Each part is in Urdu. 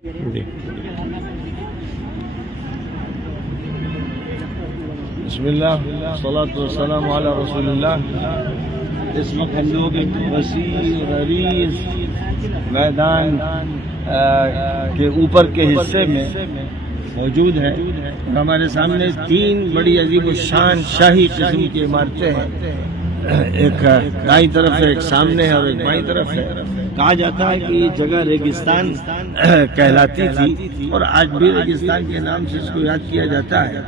بسم اللہ والصلاة والسلام علی رسول اللہ۔ اس وقت ہم لوگ ایک وسیع عریض میدان کے اوپر کے حصے میں موجود ہے اور ہمارے سامنے تین بڑی عظیم الشان شاہی قسم کی عمارتیں ہیں، ایک دائیں طرف ہے، ایک سامنے ہے اور ایک بائیں طرف ہے۔ کہا جاتا ہے کہ یہ جگہ ریگستان کہلاتی تھی اور آج بھی ریگستان کے نام سے اس کو یاد کیا جاتا ہے۔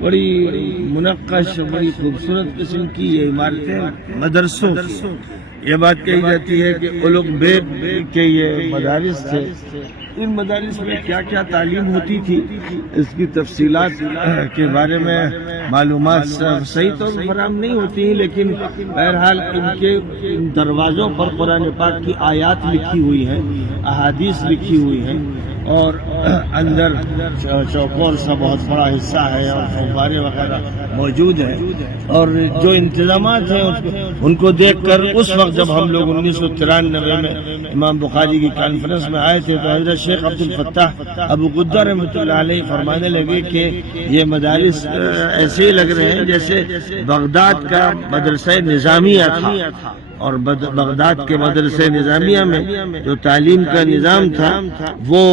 بڑی منقش بڑی خوبصورت قسم کی یہ عمارتیں مدرسوں کی، یہ بات کہی جاتی ہے کہ علوم بیگ کے یہ مدارس تھے۔ ان مدارس میں کیا کیا تعلیم ہوتی تھی اس کی تفصیلات کے بارے میں معلومات صحیح طور پر فراہم نہیں ہوتی ہیں، لیکن بہرحال ان کے دروازوں پر قرآن پاک کی آیات لکھی ہوئی ہیں، احادیث لکھی ہوئی ہیں اور اندر چوکور سا بہت بڑا حصہ ہے اور فوارے وغیرہ موجود ہیں، اور جو انتظامات ہیں ان کو دیکھ کر اس وقت جب ہم لوگ 1993 میں امام بخاری کی کانفرنس میں آئے تھے تو حضرت شیخ عبد الفتاح ابو غدہ رحمۃ اللہ علیہ فرمانے لگے کہ یہ مدارس ایسے ہی لگ رہے ہیں جیسے بغداد کا مدرسہ نظامیہ تھا، اور بغداد کے مدرسہ نظامیہ میں جو تعلیم کا نظام تھا وہ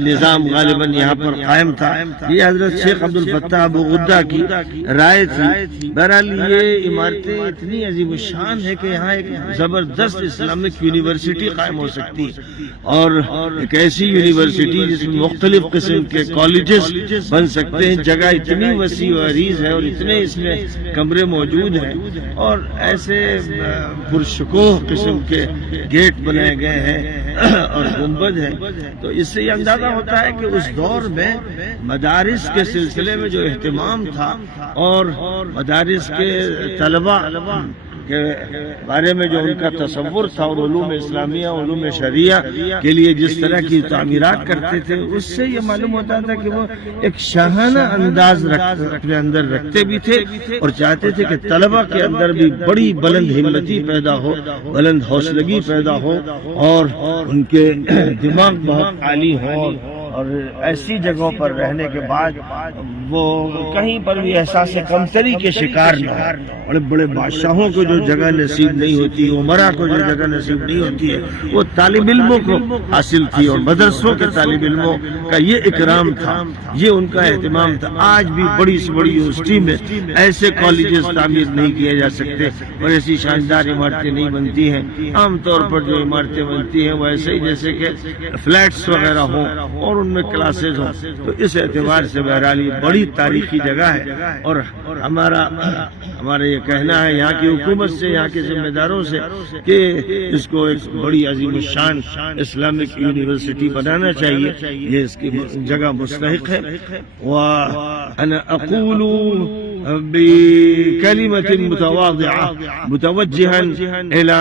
نظام غالباً یہاں پر قائم تھا۔ یہ حضرت شیخ عبد الفتاح ابو غدہ کی رائے تھی۔ بہرحال یہ عمارتیں اتنی عظیم الشان ہے کہ یہاں ایک زبردست اسلامک یونیورسٹی قائم ہو سکتی اور ایک ایسی یونیورسٹی جس میں مختلف قسم کے کالجز بن سکتے ہیں۔ جگہ اتنی وسیع و عریض ہے اور اتنے اس میں کمرے موجود ہیں اور ایسے پرشکوہ قسم کے گیٹ بنائے گئے ہیں اور گنبد ہے، تو اس سے یہ اندازہ ہوتا ہے کہ اس دور میں مدارس کے سلسلے میں جو اہتمام تھا اور مدارس کے طلباء کے بارے میں جو ان کا تصور تھا اور علوم اسلامیہ علوم شریعہ کے لیے جس طرح کی تعمیرات کرتے تھے، اس سے یہ معلوم ہوتا تھا کہ وہ ایک شاہانہ انداز اپنے اندر رکھتے بھی تھے اور چاہتے تھے کہ طلبہ کے اندر بھی بڑی بلند ہمتی پیدا ہو، بلند حوصلگی پیدا ہو اور ان کے دماغ بہت عالی ہو، اور ایسی جگہوں پر رہنے کے بعد وہ کہیں پر بھی احساس کمتری کے شکار نہ ہو۔ بڑے بڑے بادشاہوں کو جو جگہ نصیب نہیں ہوتی، عمرا کو جو جگہ نصیب نہیں ہوتی ہے، وہ طالب علموں کو حاصل تھی اور مدرسوں کے طالب علموں کا یہ اکرام تھا، یہ ان کا اہتمام تھا۔ آج بھی بڑی سے بڑی یونیورسٹی میں ایسے کالجز تعمیر نہیں کیے جا سکتے اور ایسی شاندار عمارتیں نہیں بنتی ہیں۔ عام طور پر جو عمارتیں بنتی ہیں وہ ایسے ہی جیسے کہ فلیٹس وغیرہ ہوں اور ان میں کلاسز ہوں، تو اس اعتبار سے بہرحال یہ بڑی تاریخی جگہ ہے اور ہمارا یہ کہنا ہے یہاں کی حکومت سے، یہاں کے ذمہ داروں سے کہ اس کو ایک بڑی عظیم الشان اسلامک یونیورسٹی بنانا چاہیے، یہ اس کی جگہ مستحق ہے۔ وَأَنَا أَقُولُ بكلمة متواضعة متوجها إلى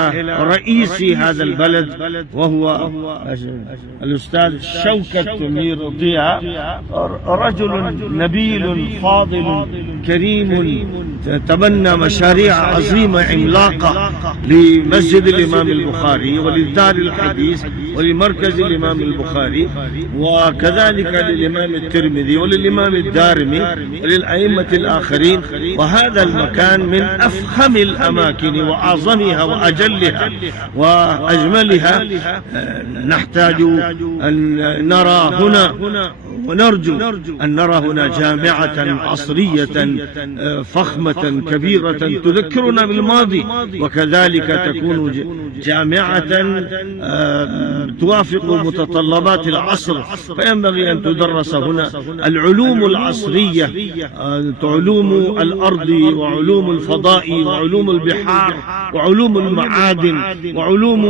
رئيس هذا البلد وهو الأستاذ شوكت مير ضياء، رجل نبيل فاضل كريم تبنى مشاريع عظيمة عملاقة لمسجد الإمام البخاري ولدار الحديث ولمركز الإمام البخاري وكذلك للإمام الترمذي وللإمام الدارمي وللأئمة الآخرين، وهذا المكان من أفخم الأماكن وأعظمها وأجلها وأجملها. نحتاج أن نرى هنا ونرجو أن نرى هنا جامعة عصرية فخمة كبيرة تذكرنا بالماضي، وكذلك تكون جامعة توافق متطلبات العصر، فينبغي أن تدرس هنا العلوم العصرية، علوم الأرض وعلوم الفضاء وعلوم البحار وعلوم المعادن وعلوم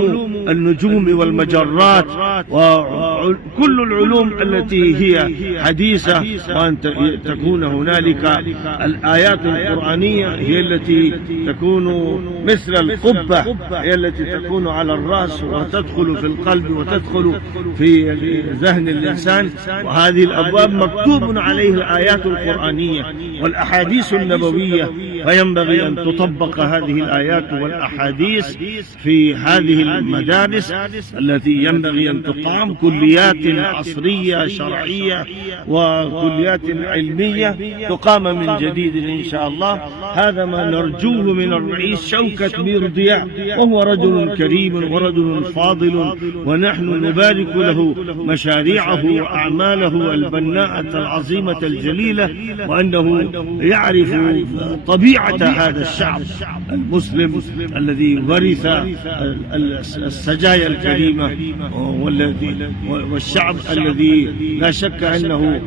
النجوم والمجرات وكل العلوم التي هي حديثة، وأن تكون هنالك الآيات القرآنية هي التي تكون مثل القبة، هي التي تكون على الرأس وتدخل في القلب وتدخل في ذهن الإنسان، وهذه الأبواب مكتوب عليها الآيات القرآنية والأحاديث النبوية فينبغي أن تطبق هذه الآيات والأحاديث في هذه المدارس التي ينبغي أن تقام كليات عصرية شرعية وكليات علمية تقام من جديد إن شاء الله. هذا ما نرجوه من الرئيس شوكت ميردياء، وهو رجل كريم ورجل فاضل، ونحن نبارك له مشاريعه وأعماله البناءة العظيمة الجليلة، وأنه يعرف طبيعة هذا الشعب المسلم الذي ورث السجايا الكريمة، والشعب الذي لا شك أنه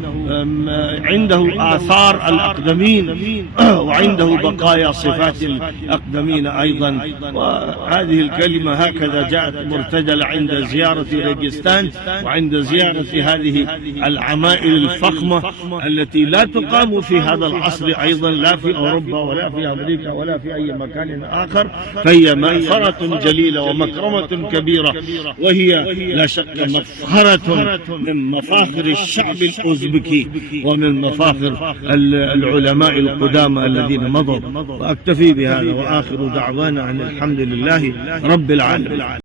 عنده آثار الأقدمين وعنده بقايا صفات الأقدمين أيضا. وهذه الكلمة هكذا جاءت مرتجلة عند زيارة ريجستان وعند زيارة هذه العمائل الفخمة التي لا تقام في هذا العصر أيضا، لا في أوروبا ولا في أمريكا ولا في أي مكان آخر، فهي مفخرة جليلة ومكرمة كبيرة، وهي لا شك مفخرة من مفاخر الشعب الأوزبكي ومن مفاخر العلماء القدامى الذين مضوا. وأكتفي بهذا، وآخر دعوانا أن الحمد لله رب العالمين.